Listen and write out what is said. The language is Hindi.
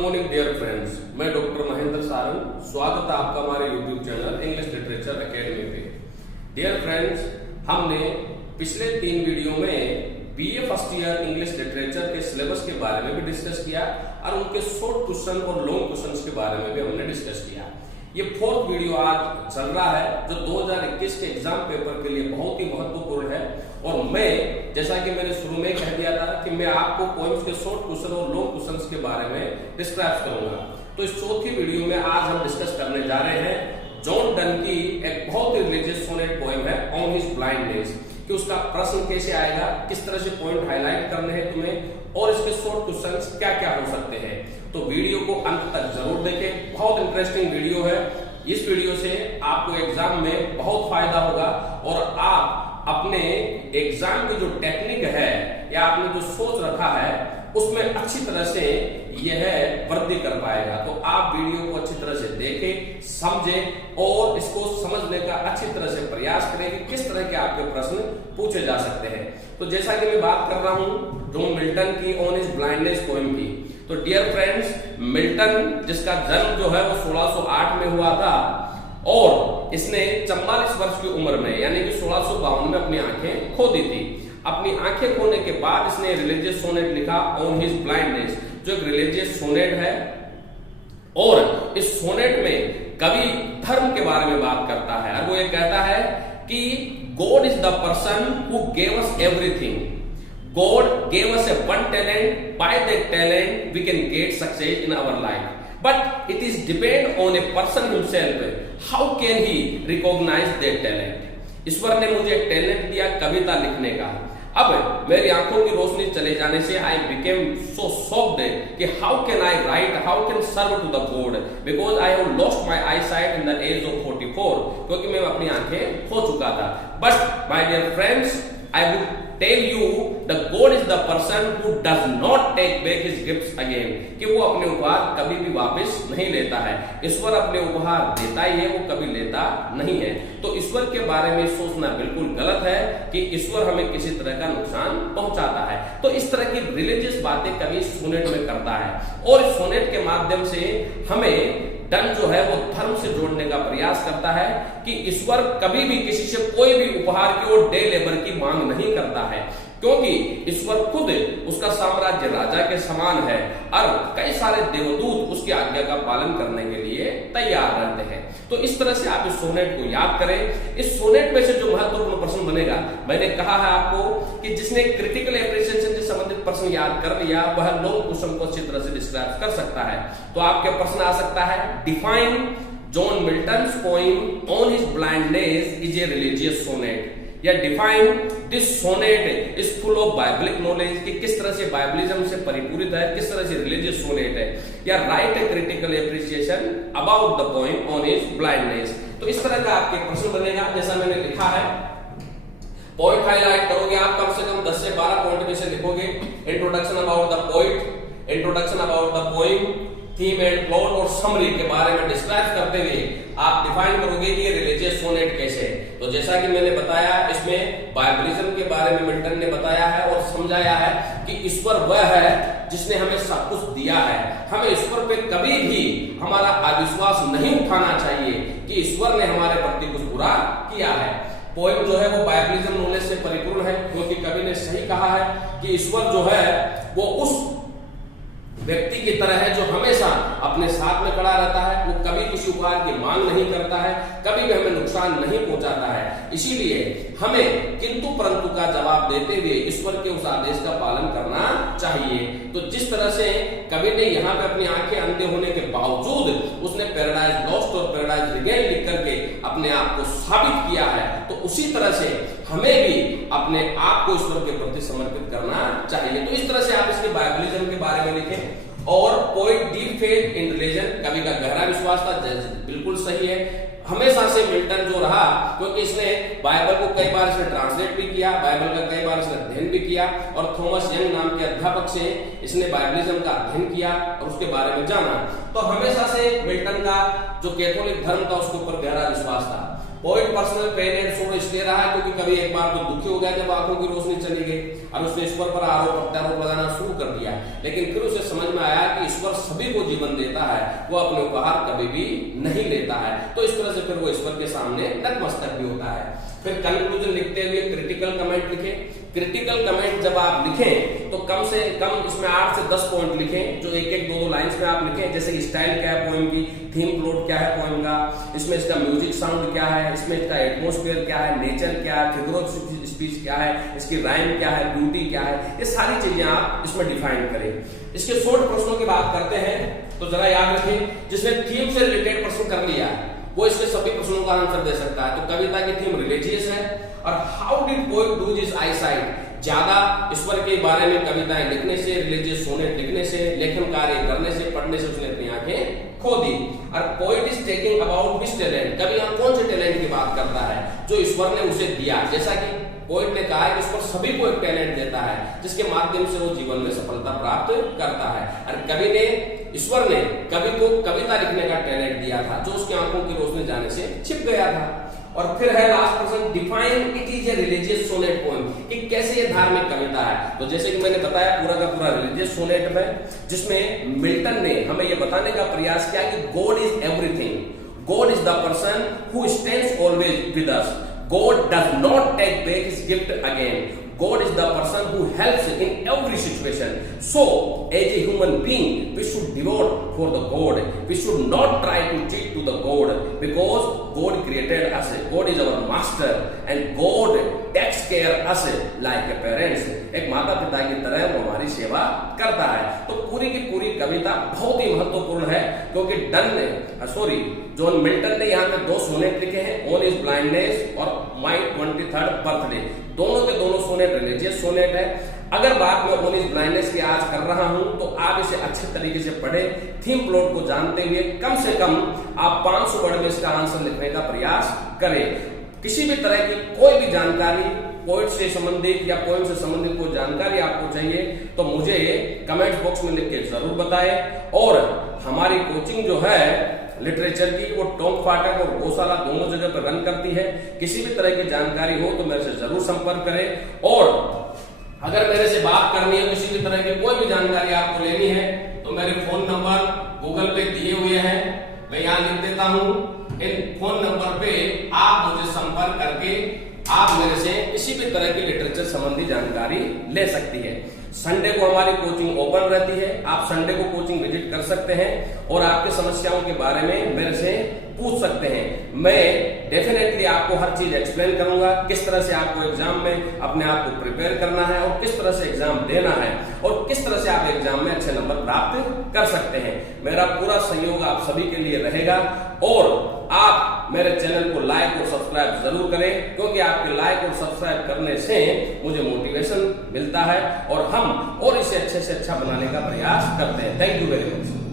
मॉर्निंग डियर फ्रेंड्स, मैं डॉक्टर महेंद्र सारंग। स्वागत है आपका हमारे YouTube channel English literature academy पे। डियर फ्रेंड्स, हमने पिछले 3 वीडियो में BA first year English literature के सिलेबस के बारे में भी डिस्कस किया और उनके शॉर्ट क्वेश्चन और लॉन्ग क्वेश्चंस के बारे में भी हमने डिस्कस किया। ये 4th वीडियो आज चल रहा है जो 2021 के एग्जाम पेपर के लिए बहुत ही महत्वपूर्ण है। और मैं, जैसा कि मैंने शुरू में कह दिया था कि मैं आपको पोएम्स के शॉर्ट क्वेश्चन और लॉन्ग क्वेश्चंस के बारे में डिस्क्राइब करूंगा। तो इस 4थी वीडियो में आज हम डिस्कस करने जा रहे हैं जॉन डन की एक बहुत ही रिलीजियस सोनेट पोएम है ऑन हिज ब्लाइंडनेस, कि उसका प्रश्न कैसे आएगा, किस तरह से पॉइंट हाईलाइट करने हैं तुम्हें और इसके शॉर्ट क्वेश्चंस क्या क्या हो सकते हैं। तो वीडियो को अंत तक जरूर देखें, बहुत इंटरेस्टिंग वीडियो है। इस वीडियो से आपको एग्जाम में बहुत फायदा होगा और आप अपने एग्जाम की जो टेक्निक है या आपने जो सोच रखा है उसमें अच्छी तरह से यह वृद्धि कर पाएगा। तो आप वीडियो को अच्छी तरह से देखें, समझें और इसको समझने का अच्छी तरह से प्रयास करें कि किस तरह के आपके प्रश्न पूछे जा सकते हैं। तो जैसा कि मैं बात कर रहा हूं जॉन मिल्टन की ऑन हिज ब्लाइंडनेस पोएम की, तो डियर फ्रेंड्स, मिल्टन जिसका जन्म जो है वो 1608 में हुआ था और इसने 44 वर्ष की उम्र में यानी कि 1652 में अपनी आंखें खो दी थी। अपनी आंखें खोने के बाद इसने रिलीजियस सोनेट लिखा ऑन हिज ब्लाइंडनेस, जो एक रिलीजियस सोनेट है। और इस सोनेट में कवि धर्म के बारे में बात करता है और वो ये कहता है कि God is the person who gave us everything, God gave us a one talent. By that talent, we can get success in our life. But it is depend on a person himself. How can he recognize that talent? ईश्वर ने मुझे टैलेंट दिया कविता लिखने का। अब मेरी आंखों की रोशनी चले जाने से I became so shocked कि how can I write, how can serve to the God because I have lost my eyesight in the age of 44, क्योंकि मैं अपनी आंखें खो चुका था। But my dear friends, I would tell you the God is the person who does not take back his gifts again, कि वो अपने उपहार कभी भी वापस नहीं लेता है। ईश्वर अपने उपहार देता ही है, वो कभी लेता नहीं है। तो ईश्वर के बारे में सोचना बिल्कुल गलत है कि ईश्वर हमें किसी तरह का नुकसान पहुंचाता है। तो इस तरह की रिलीजियस बातें कवि सोनेट में करता है और इस सोनेट के माध्यम से हमें डन जो है वो धर्म से जोड़ने का प्रयास करता है कि ईश्वर कभी भी किसी से कोई भी उपहार की और डे लेबर की मांग नहीं करता है, क्योंकि ईश्वर खुद उसका साम्राज्य राजा के समान है और कई सारे देवदूत उसकी आज्ञा का पालन करने के लिए तैयार रहते हैं। तो इस तरह से आप इस सोनेट को याद करें। इस सोनेट में से जो महत्वपूर्ण प्रश्न बनेगा, मैंने कहा है आपको कि जिसने क्रिटिकल एप्रिसिएशन से संबंधित प्रश्न याद कर लिया वह लॉन्ग क्वेश्चन को अच्छी तरह से डिस्क्राइब कर सकता है। तो आपके प्रश्न आ सकता है, define John Milton's poem on his blindness is a religious sonnet, या define this sonnet is full of biblical knowledge, कि किस तरह से बाइबलिज्म से परिपूरित है, किस तरह से रिलीजियस सोनेट है, या right a critical appreciation about the poem on his blindness. तो इस तरह का आपके प्रश्न बनेगा जैसा मैंने लिखा है। पॉइंट हाईलाइट करोगे आप, कम से कम 10 से 12 पॉइंट में से लिखोगे। Introduction about the poet, introduction about the poem, theme and plot और समरी के बारे में डिस्क्राइब करते हुए आप डिफाइन करोगे कि ये रिलीजियस सोनेट कैसे है। तो जैसा कि मैंने बताया, इसमें बाइबलिज्म के बारे में मिल्टन ने बताया है और समझाया है कि ईश्वर वह है जिसने हमें सब कुछ दिया है। हमें ईश्वर पे कभी भी हमारा अविश्वास नहीं उठाना चाहिए कि ईश्वर ने हमारे प्रति कुछ बुरा किया है। पोएम जो है वो बाइबलिज्म नॉलेज से परिपूर्ण है, क्योंकि कवि ने सही कहा है कि ईश्वर जो है वो उस व्यक्ति की तरह है जो हमेशा अपने साथ में खड़ा रहता है। वो कभी किसी उपहार की मांग नहीं करता है, कभी भी हमें नुकसान नहीं पहुंचाता है। इसीलिए हमें किंतु परंतु का जवाब देते हुए ईश्वर के उस आदेश का पालन करना चाहिए। तो जिस तरह से कवि ने यहाँ पे अपनी आंखें अंधे होने के बावजूद उसने पैराडाइज लॉस्ट और पैराडाइज रिगेन लिख करके अपने आप को साबित किया है, तो उसी तरह से हमें भी अपने आप को ईश्वर के प्रति समर्पित करना चाहिए। तो इस तरह से आप इसके बाइबलिज्म के बारे में लिखें। और poet deep faith in religion, कवि का गहरा विश्वास था, बिल्कुल सही है। हमेशा से मिल्टन जो रहा, क्योंकि इसने बाइबल को कई बार इसने ट्रांसलेट भी किया, बाइबल का कई बार इसने अध्ययन भी किया और थॉमस यंग नाम के अध्यापक से इसने बाइबलिज्म का अध्ययन किया और उसके बारे में जाना। तो हमेशा से मिल्टन का जो कैथोलिक धर्म था उसके ऊपर गहरा विश्वास था। पोइट पर्सनल पेन एंड सोरो इसलिए रहा है क्योंकि कभी एक बार तो दुखी हो गया जब आंखों की रोशनी चली गई और उसने ईश्वर पर आरोप प्रत्यारोप लगाना शुरू कर दिया, लेकिन फिर उसे समझ में आया कि ईश्वर सभी को जीवन देता है, वो अपने उपहार कभी भी नहीं लेता है। तो इस तरह से फिर वो ईश्वर के सामने नतमस्तक भी होता है। फिर कंक्लूजन लिखते हुए क्रिटिकल कमेंट लिखे। क्रिटिकल कमेंट जब आप लिखें तो कम से कम इसमें 8 से 10 पॉइंट लिखें, जो एक एक 2-2 लाइंस में आप लिखें, जैसे कि स्टाइल क्या है पोएम की, थीम प्लॉट क्या है पोएम का, इसमें इसका म्यूजिक साउंड क्या है, इसमें इसका एटमॉस्फेयर क्या है, नेचर क्या है, फिगर ऑफ स्पीच क्या है, इसकी राइम क्या है, ब्यूटी क्या है, ये सारी चीजें आप इसमें डिफाइन करें। इसके शॉर्ट प्रश्नों की बात करते हैं तो जरा याद रखें, जिसने थीम से रिलेटेड प्रश्न कर लिया वो इसके सभी प्रश्नों का आंसर दे सकता है। तो कविता की थीम रिलीजियस है और how did poet do this eyesight, ज्यादा ईश्वर के बारे में कविताएं लिखने से, रिलीजियस सोनेट लिखने से, लेखन कार्य करने से, पढ़ने से उसने अपनी आंखें खो दी। और poet is taking about his talent, कवि यहाँ कौन से टैलेंट की बात करता है जो ईश्वर ने उसे दिया, जैसा कि पोएट ने कहा है कि ईश्वर सभी को एक टैलेंट देता है जिसके माध्यम से वो जीवन में सफलता प्राप्त करता है। और कवि ने, ईश्वर ने कवि को कविता लिखने का टैलेंट दिया था जो उसकी आंखों की रोशनी जाने से छिप गया था। और फिर है लास्ट प्रश्न, define it is a religious sonnet poem, कि कैसे ये धार्मिक कविता है। तो जैसे कि मैंने बताया पूरा का पूरा रिलीजियस सोनेट है, जिसमें मिल्टन ने हमें ये बताने का प्रयास किया कि God is everything, God is the person who stands always with us, God does not take back his gift again. God is the person who helps in every situation. So, as a human being, we should devote for the God. We should not try to cheat to the God, because God created us. God is our master, and God takes care us like a parents. एक माता पिता की तरह वो हमारी सेवा करता है। तो पूरी की पूरी कविता बहुत ही महत्वपूर्ण है, क्योंकि जॉन मिल्टन ने यहाँ पे 2 सोनेट लिखे हैं, ऑन इज ब्लाइंडनेस और माय 23rd बर्थडे। दोनों के दोनों सोनेट रिलीजियस सोनेट है। अगर बात मैं ऑन इज ब्लाइंडनेस की आज कर रहा हूं तो आप इसे अच्छे तरीके से पढ़े, थीम प्लॉट को जानते हुए कम से कम आप 500 वर्ड में इसका आंसर लिखने का प्रयास करें। किसी भी तरह की कोई भी जानकारी पोएट से संबंधित या पोएम से संबंधित कोई जानकारी आपको चाहिए तो मुझे कमेंट बॉक्स में लिख के जरूर बताएं। और हमारी कोचिंग जो है लिटरेचर की, वो टोंक फाटक और गौशाला दोनों जगह पर रन करती है। किसी भी तरह की जानकारी हो तो मेरे से जरूर संपर्क करें। और अगर मेरे से बात करनी है, किसी भी तरह की कोई भी जानकारी आपको लेनी है, तो मेरे फोन नंबर गूगल पे दिए हुए हैं, मैं यहाँ लिख देता हूँ। इन फोन नंबर पे आप मुझे संपर्क करके आप मेरे से किसी भी तरह की लिटरेचर संबंधी जानकारी ले सकती है। संडे को हमारी कोचिंग ओपन रहती है, आप संडे को कोचिंग विजिट कर सकते हैं और आपके समस्याओं के बारे में मेरे से पूछ सकते हैं। मैं डेफिनेटली आपको हर चीज एक्सप्लेन करूंगा, किस तरह से आपको एग्जाम में अपने आप को प्रिपेयर करना है और किस तरह से एग्जाम देना है और किस तरह से आप एग्जाम में अच्छे नंबर प्राप्त कर सकते हैं। मेरा पूरा सहयोग आप सभी के लिए रहेगा और आप मेरे चैनल को लाइक और सब्सक्राइब जरूर करें, क्योंकि आपके लाइक और सब्सक्राइब करने से मुझे मोटिवेशन मिलता है और हम और इसे अच्छे से अच्छा बनाने का प्रयास करते हैं। Thank you very much.